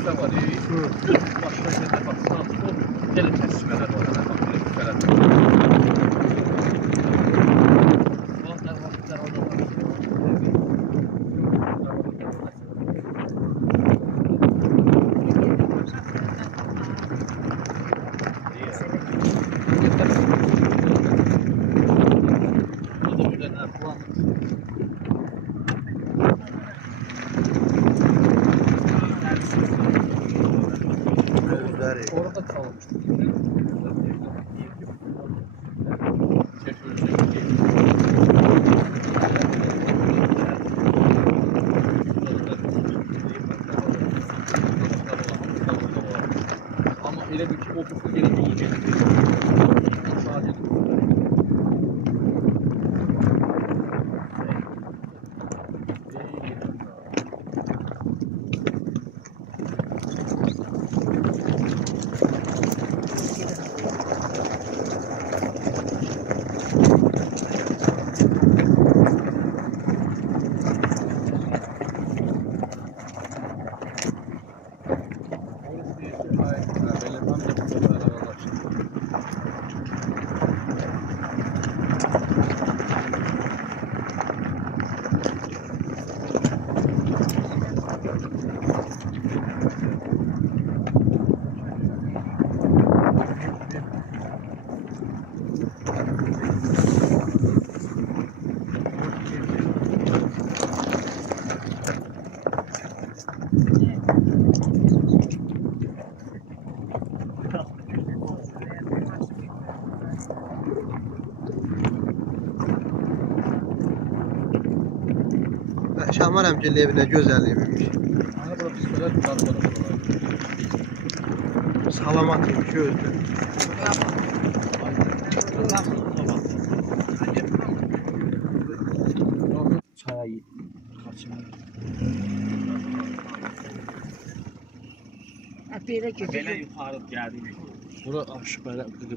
site var. Başka yerdə bax, sağ sol elə kəsmələr var. Bax, belə küçələr. Orada kalmıştı. Ama öyle bir ki otursun gelince yiyecek. Sadece Şahmar əmgilin evinə gözəlliyi vermiş. Ana bura biz belə tutarıq. Salamat imiş özü. Çaya kaçın. Belə yuxarı gəldik. Bura aşıq belə qıdı.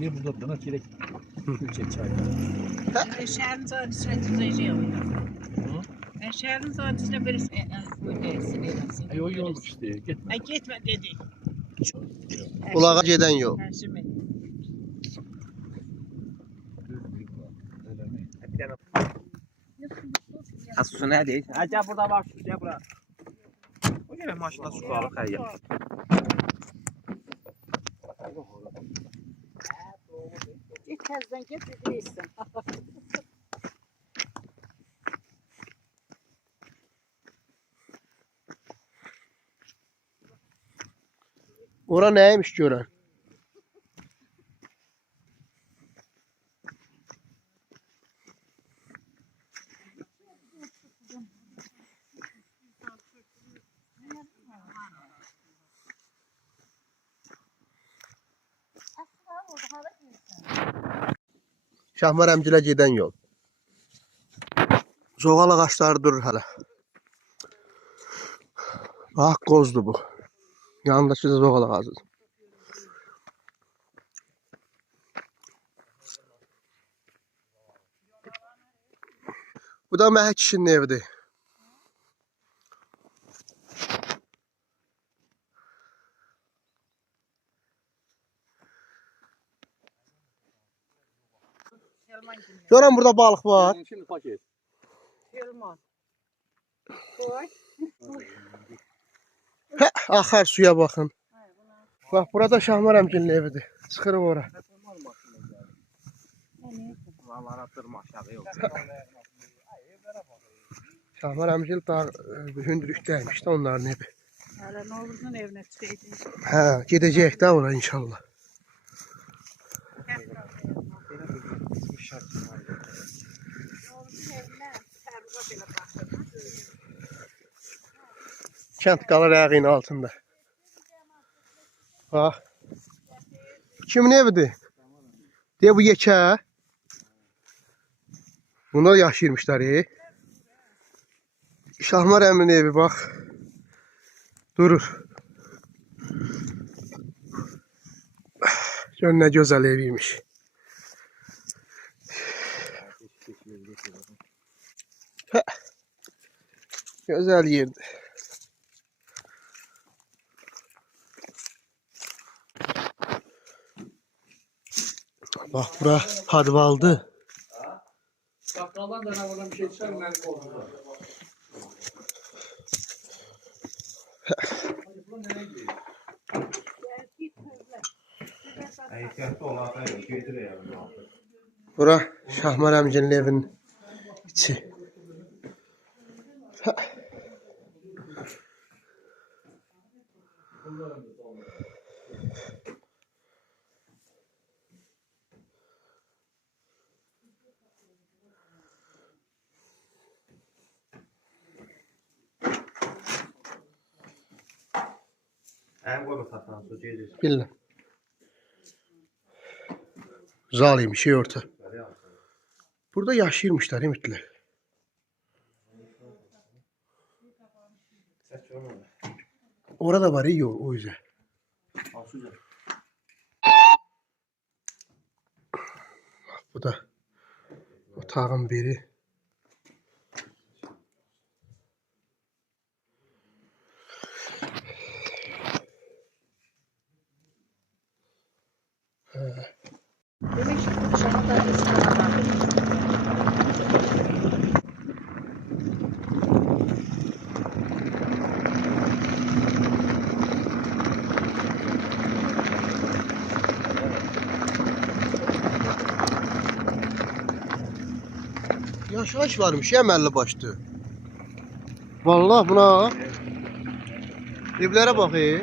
Ne burada bana gerek. Ülke çay. Şəhərin zadisine düzəcək o. Şəhərin zadisine birisi ödəsin. Ay o yol işte. Gitme. Getmə dedi. Ulağa gedən yol. Həşimi. Su nədir? Hə, gəl burada var, gəl bura. O gələk maşına su qalıq, hə, gəl. Get təzdən get, deyirsən. Ora nəymiş görən? Şahmar əmgilə gedən yol. Zoğal ağaçları durur hələ. Bax, qozdur bu. Yanındakı da zoğal ağacıdır. Bu da Məhək kişinin evidir. Görən burada balıq var. Şimdi paket. Elman. Koy. Hə, axar suya baxın. Bax, burada Şahmar əmgilin evidir. Çıxırıq ora. Vallahi atırma aşağı yox. Şahmar əmgil daha hündürlükdəymiş də onların evi. Hələ Novruzun evinə çıxacaq. Hə, gedəcək də ora inşallah. Novruzun evinə tərbiyə belə baxır. Kənd qalır ayağının altında. Bax. Kimin evidir? Deyə bu yekə. Bunlar yaşayırmışlar. Şahmar əminin evi bax. Durur. Gör nə gözəl eviymiş. Gözəl yerdir. Bak bura padvaldı. Bakkaldan da ne oradan bir şey çıkar ben korkuyorum. Bu nereye gidiyor? Ehtiyatlı olan götürüyor. Bura Şahmar əmcinin evinin içi. En koyma satan su gelir. Billah. Zalim şey orta. Burada yaşayırmışlar emitler. Orada var iyi o yüzden. Bu da otağın biri. Demek ki bu dışarıda da eskiden vardı. Yaşayış varmış ya əməlli başlı. Vallahi buna. Evlere bak ey.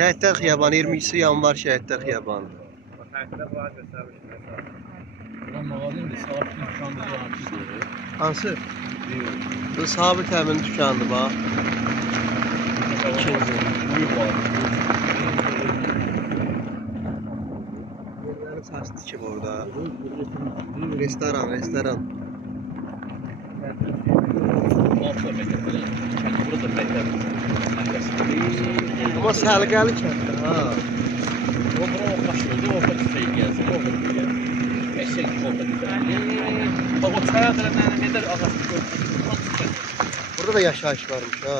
Şəhidlər Xiyabanı 22 yanvar Şəhidlər Xiyabanı. Ulan mağazin de saat dükkanda garantidir. Hansı? Bu sabit həmin dükandır bax. İkinci. Buyur var. Yerlərin saçı tikib orada. Restoran. Altı metre. Burada metre. Amma səliqəli kənddir ha. O bura başlıyordu. Orta tüfeği gelsin. Orta tüfeği. Eşek orta tüfeği. Bak o çaya kadar ne kadar ağaçlı gördüm. Burada da yaşayış varmış ha.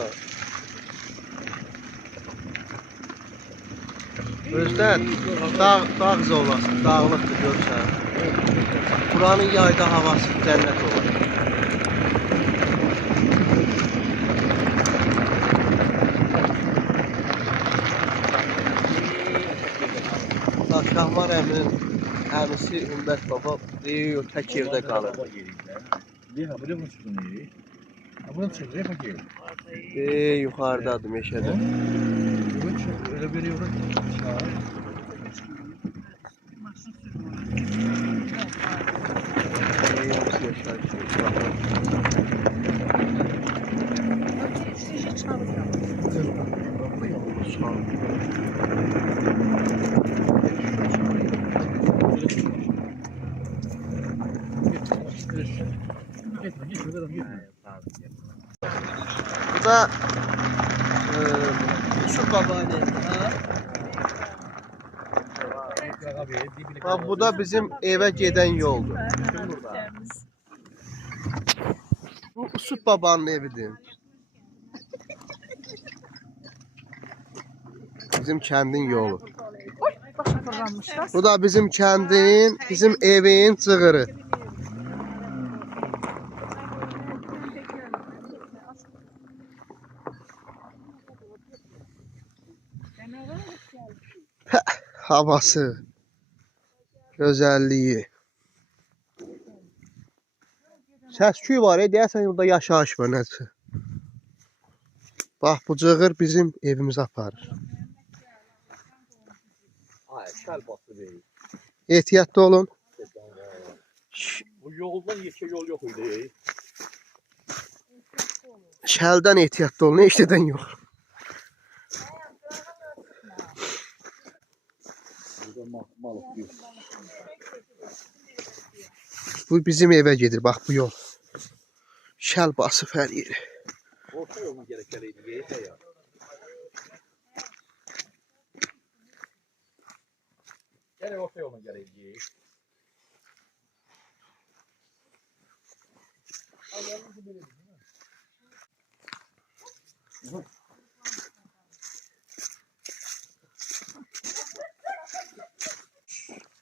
Özdən dağ zolası, dağlıqdır görürsən. Buranın yayda havası cənnət olur. Şahmar əminin əmisi Ümbət baba deyir, tək evdə qalır. Buraya mı çıktın iyi? Buraya çıktı, bakayım. Yuxarıdadır meşədə. Öyle bir yere çağır. Yaxşı yaşayış. Hiç çalışmıyor. Bu da Yusuf babaanne. Bak bu da bizim eve giden yoldur. Bu Yusuf babanın evidir. Bizim kəndin yolu. Başa fırlanmışlar. Bu da bizim kəndin, bizim evin cığırı. Havası, gözəlliyi. Səs-küy var, deyəsən burada yaşayış var, nəsə. Bax, bu cığır bizim evimizə aparır. Hayır, şel bastı değil. Ehtiyatlı olun. Bu yolda yeşil yol yok idi. Şəldən ehtiyatlı olun, heç nədən yox. Burada balık yok. Bu bizim evə gedir, bax bu yol. Şəl basıb hər yeri. Orta yolun gerekeliydi. Yeşil ya. Gene orta yolun gereği.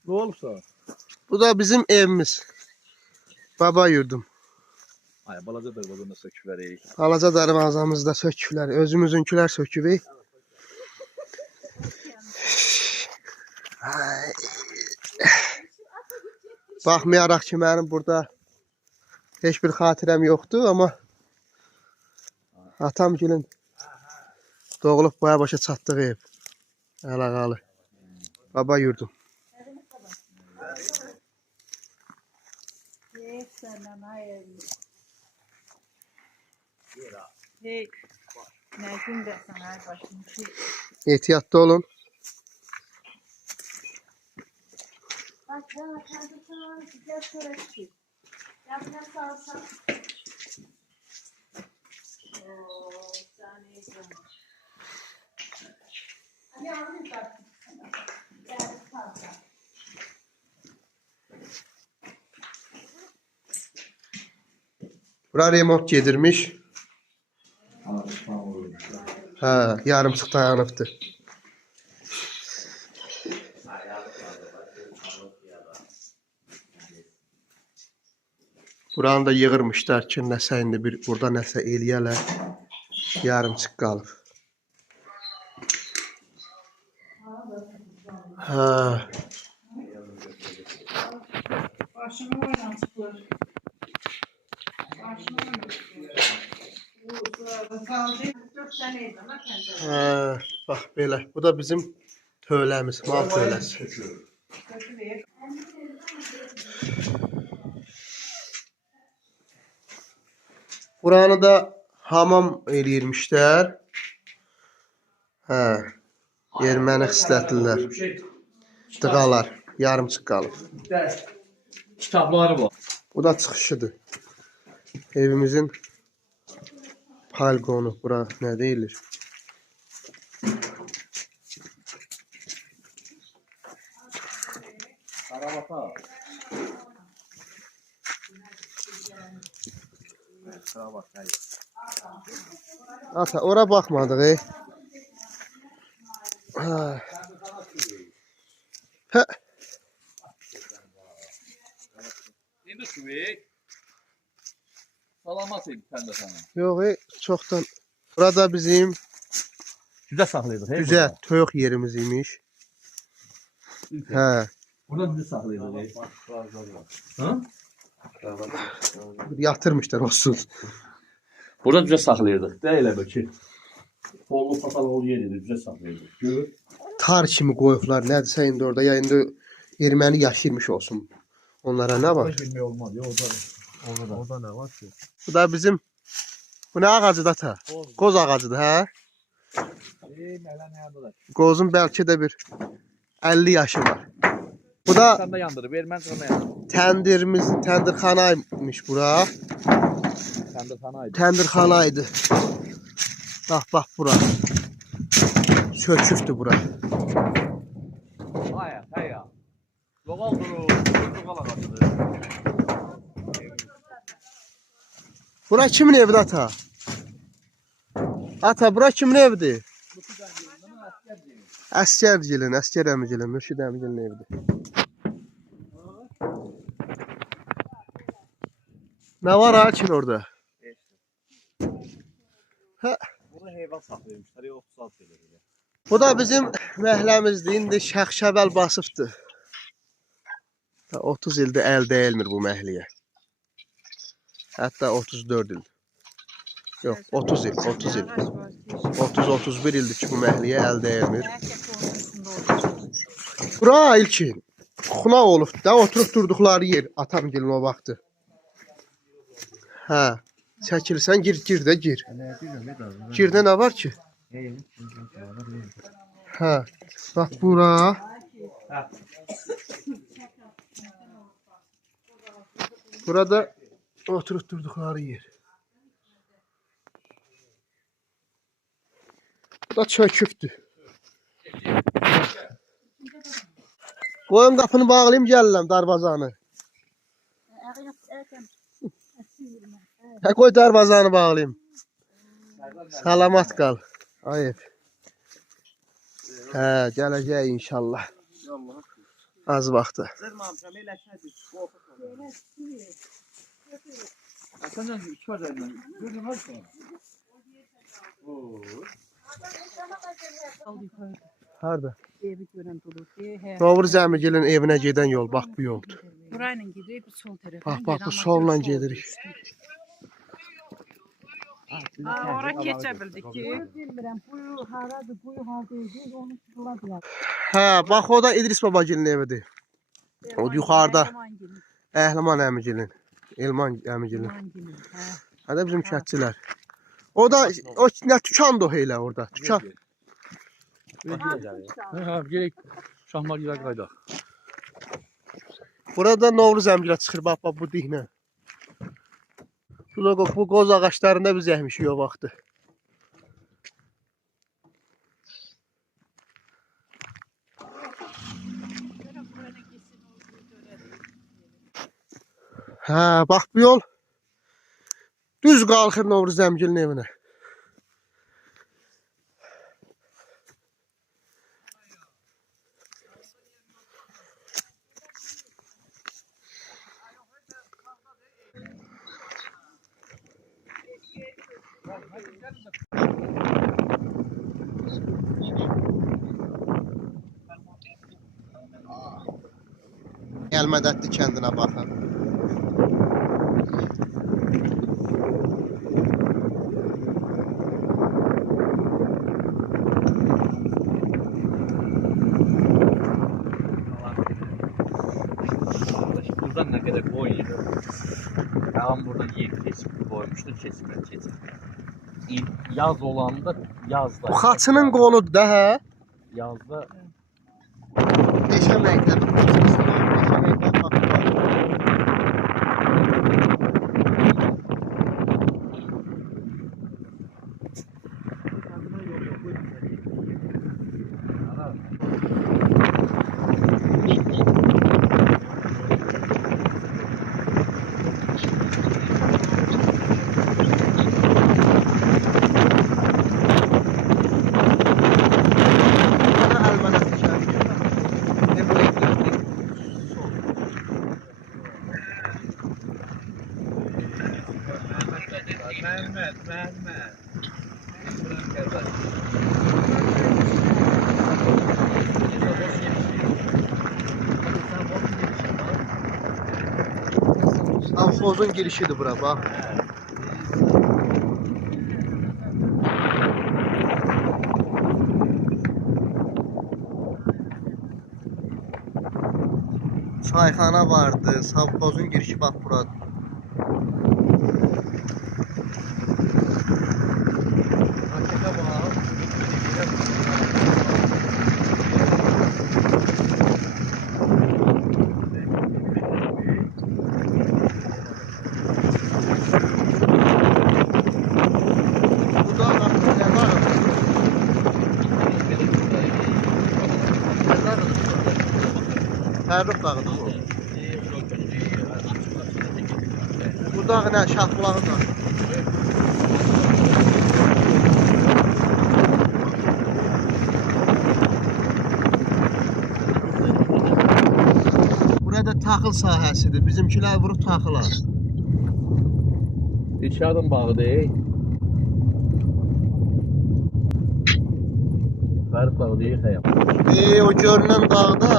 Ne olursa? Bu da bizim evimiz. Baba yurdum. Ay, balaca darvazanı söküvereyik. Alaca darvazamızda sökülər. Özümüzünkülər sökübük. Ay. Baxmayaraq ki, mənim burada heç bir xatirəm yoxdur, amma atam gilin doğulub boya başa çatdığı ev. Əlaqalı. Baba yurdum. Hey, ne gün de sana başım ki. Ehtiyatlı olun. Bak ben kendi sana güzel söyledim. Yapma salsa. Oo, sen iyisin. Hadi alayım bak. Gel salsa. Bura remont gedirmiş. Ha, yarımçıq dayanıbdı. Buranı da yığırmışlar ki, nəsə indi bir burada nəsə eləyələr. Yarımçıq qalıb. Ha, Başımı oynatıplar. Başımı oynatıplar. Bu kaldı. 4 taneydi ama kendi. ha, bax belə. Bu da bizim tövləmiz, mal tövləsi. Götürüyor. Buranı da hamam eləyirmişlər. Hə, erməni xislətdilər. Dığalar, yarımçıq qalıb. Kitabları var. Bu da çıxışıdır. Evimizin balkonu. Bura nə deyilir? Karavata. Karavata. Ata, ora baxmadıq, ey. Ha. Hə, İndi suvek. Salamatayım sen de sana. yox, ey, çoxdan. Burada bizim Güzel saklıyorduk. güzel toyuq yerimiz imiş. Hə, Burada bizi saklıyorduk. Ha? yatırmışlar olsun. Burada güzel saklıyorduk. Değil belki. Pollu patal ol yeriydi. Güzel saklıyorduk. Gör. Tar kimi qoyublar. Nədirsə indi orada, ya indi erməni yaşayırmış olsun. Onlara nə var? Bilmeyi olmaz ya orada ne var ki? Bu da bizim, bu nə ağacıdır ata? Qoz ağacıdır, hə? Məhlə ne yandılar? Qozun bəlkə də bir 50 yaşı var. Bu da Sen de yandırır. Vermen sana yandır. təndirimiz, təndirxanaymış bura. Sen de sana ait. Təndirxanaydı. Bax bura. Çökübdür bura. Hayır, hayır. Logal duru. Logal ağacıdır. Bura kimin evidir ata? Ata, bura kimin evidir? Əskərgilin, Əskər əmigilin, Mürşid əmigilin evidir. Nə var ha kin orada? Hə, Burada heyvan saklıyormuşlar. Ya 36 yıl. bu da bizim məhləmizdir. İndi şəxşəbəl basıbdır. 30 ildir əl dəyilmir bu məhliyə. Hətta 34 il. Yox, 30 il, 30 il. 30-31 ildir ki bu məhliyə əl dəyilmir. Bura ilkin. Xuna olub da, oturub durduqları yer. Atam gelin o vaxtı. Hə, çəkilsən gir də gir. Girdə nə var ki? Hə, bax bura. Burada oturub durduqları yer. Bu da çökübdür. Qoyum qapını bağlayayım gəlirəm darvazanı. Hə, qoy darvazanı bağlayayım. Salamat qal. Ayıb. Hə, gələcək inşallah. Az vaxtı. Zırmamışam, eləşmədik. Belə istəyir. Senden iki var zaten. Gözün var mı? Oo. Harda? Evi görən durur. Novruz əmigilin evinə gedən yol bax bu yoldur. Burayla gidiyor, bu sol tərəfdən. Bax bax bu solla gedirik. Ora keçə bildik ki. Bilmirəm, bu haradır, bu hardaydı, onu sıxıla bilər. Hə, bax o da İdris babagilin evidir. O yuxarıda Əhliman əmigilin, Elman əmigilin. Hə də bizim kətçilər. O da o nə dükandı o elə orada. Dükan. Ha, gerek şahmar girer kayda. Burada Novruz əmgilə çıxır bax bax bu diklə. Bu qoz ağaçlarında biz əkmişik o vaxtı. Hə, bax bu yol düz qalxır Novruz əmgilin evinə. Gəlmədətli kəndinə baxın. Buradan ne kadar boy yedi. Tamam buradan yer kesip koymuştu kesmedi. Yaz olanda yazda. Bu xaçının qoludur da hə? Yazda Neşə məktəbi. Neşə məktəbi bax. Mehmet. Avxozun girişidir bura bax. Çayxana vardı, savxozun girişi bax buradır. Fərrux dağıdır bu. Bu dağ nə? Şahbulağı dağ. Burada taxıl sahəsidir. Bizimkilər vurub taxılar. İrşadın bağıdır. Fərrux dağı deyil xəyam. O görünən dağda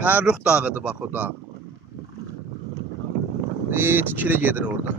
Fərrux dağıdır bax o dağ. Tikili gedir orada.